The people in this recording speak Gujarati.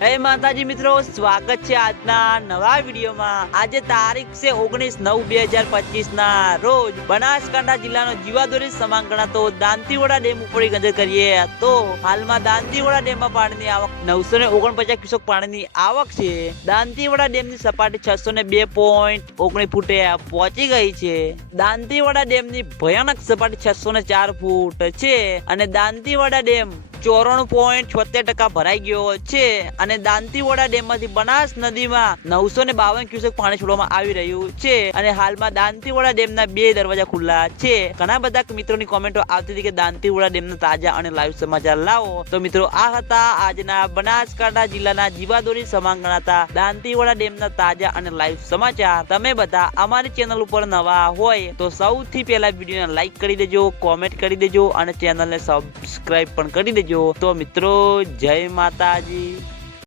હે માતાજી મિત્રો, સ્વાગત છે આજના નવા વિડીયોમાં. આજે તારીખ છે ઓગણીસ નવ બે હજાર પચીસ ના રોજ બનાસકાંઠા જિલ્લાનો જીવાદોરી સમાન ગણાતો દાંતીવાડા ડેમ ઉપર નજર કરીએ તો હાલમાં દાંતીવાડા ડેમમાં પાણીની આવક નવસો ને ઓગણપચાસ ક્યુસેક પાણીની આવક છે. દાંતીવાડા ડેમની સપાટી છસો ને બે પોઈન્ટ ઓગણીસ ફૂટે પહોંચી ગઈ છે. દાંતીવાડા ડેમની ભયાનક સપાટી છસો ને ચાર ફૂટ છે અને દાંતીવાડા ડેમ ચોરાણું પોઈન્ટ છોતેર ટકા ભરાઈ ગયો છે અને દાંતીવાડા ડેમમાંથી બનાસ નદીમાં નવસો ને બાવન ક્યુસેક પાણી છોડવામાં આવી રહ્યું છે અને હાલમાં દાંતીવાડા ડેમના બે દરવાજા ખુલ્લા છે. ઘણા બધા મિત્રોની કોમેન્ટો આવતી હતી કે દાંતીવાડા ડેમના તાજા અને લાઈવ સમાચાર લાવો. તો મિત્રો, આ હતા આજના બનાસકાંઠા જિલ્લાના જીવાદોરી સમાન ગણાતા દાંતીવાડા ડેમના તાજા અને લાઈવ સમાચાર. તમે બધા અમારી ચેનલ ઉપર નવા હોય તો સૌથી પહેલા વિડીયોને લાઈક કરી દેજો, કોમેન્ટ કરી દેજો અને ચેનલને સબસ્ક્રાઇબ પણ કરી દેજો. તો મિત્રો જય માતાજી.